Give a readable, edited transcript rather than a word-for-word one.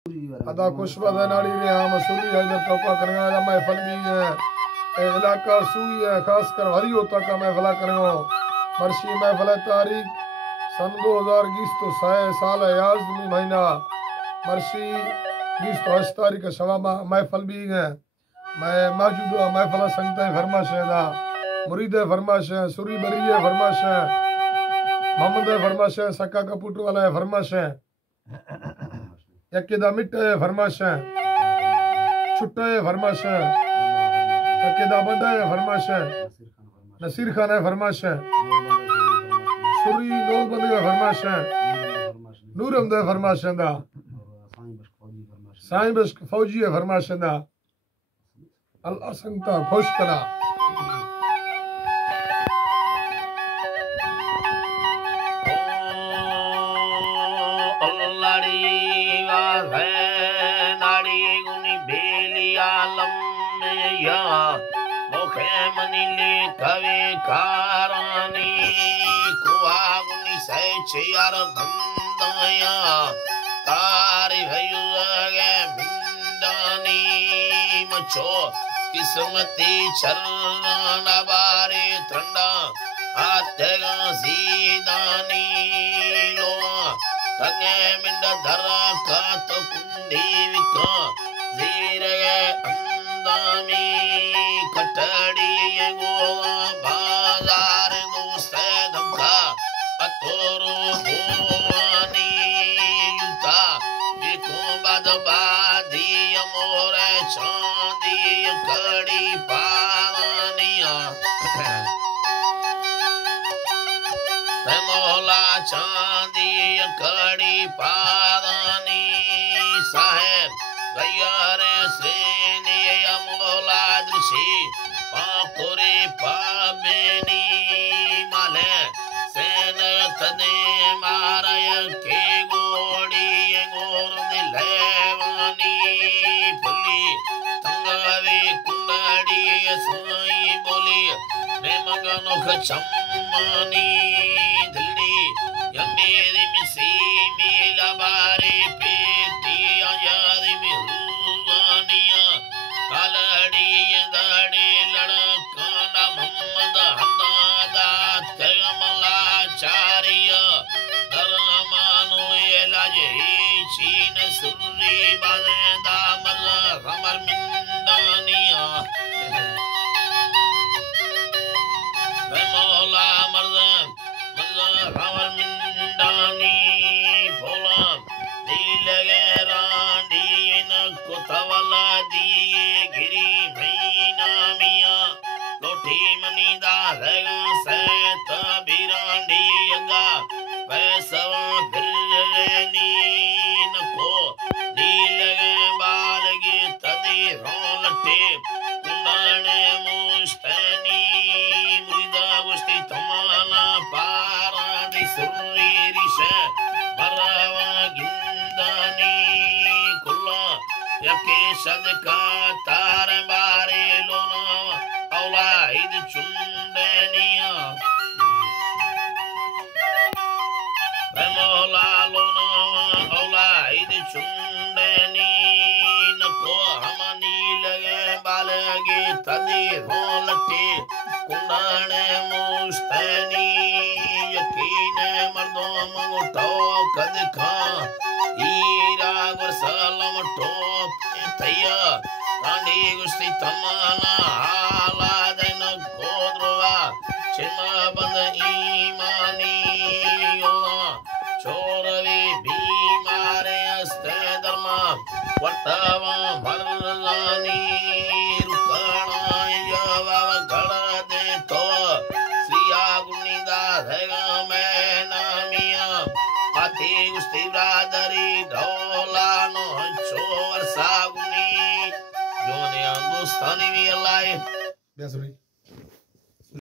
अदा कुशबा नाड़ी रे हम सुरी है जब टोका करेगा या महफिल भी है इलाका सुई है खास कर हरियो तक महफिला करेगा मर्शी महफिल तारीख सन 2020 तो साल याज़मी महीना मर्शी 20 तो 8 तारीख शवा महफिल भी है मैं मौजूद महफिल संगत फरमाश है मुरीद फरमाश है सुरी बरी है फरमाश है मोहम्मद फरमाश है सक्का कपूट वाला है फरमाश है यकेदा मिट है फरमाश है छुट्टा है फरमाश है यकेदा बड़ा है फरमाश है नसीर खान है फरमाश है सुरी नौल बंद है फरमाश है नूर अहमद है फरमाश है दा साईं बस फौजी है फरमाश है दा अल्लाह संगता खुश करा मोखे मनी ले कवे कारानी कुआगुनी सैचे यार बंदाया तारे भयु आगे बिंदानी मचो किस्मती चरना बारे त्रंडा आतेगा सीदानी लो तगे मिंड धरा का तो कुंडी विका जीरे अंदामी कटड़ी गो बाजार दोस्त धमका अतोरो भोवानी युता देखो बदबादी मोरे चांदी कड़ी पानिया मोला चांदी कड़ी पानी साहेब गयारे श्रेणी मोला दृषि पाकुरे पाबेनी माले सेन तने मारय के गोड़ी गोर दिलेवानी फुली तंगवे कुंडड़ी सोई बोली ने मगनो खचम्मानी दिल्ली यमेरी मिसी मिला बारे पेटी आयादी मिहुवानिया कालड़ी दाड़ी लड़काना मोहम्मद हन्नादा तेगमला चारिया दरमानो इलाजे चीन सुरी बाजेदा मर हमर मिंदानिया मौला मर्द हमर मिंदानी भोला नीलगे रांडी न कोतवाला दिए गिरी महीना मिया लोठी मनी दा से तबिरांडी अगा पैसवा बिरनी न को नीलगे बालगे तदी रोलटे कुंडाने मुस्तनी मुरिदा गुस्ती तमाला पारा दी सुरी रिशे बरावा गिंदानी कुल्ला यके सदका तार बारे लोना औलाद चुंदनिया मौला लोना औलाद चुंदनी नको हमनी लगे बालगे तदी रोलटे कुंडाने मुस्तनी यकीन मर्दो मंगोटो कद खा हीरा गुरसलम टोप तैया रांडी गुस्ती तमाला हाला दिन गोद्रवा चिन्ह बंद ईमानी योला चोरवी बीमारे अस्ते धर्मा वटवा मरलानी रुकाना यवा गड़ा दे तो श्रिया गुनिदा धगा मैं नामिया माती गुस्ती ब्रादरी ढोला नो चोर सागुनी जोने दोस्तानी भी अल्लाह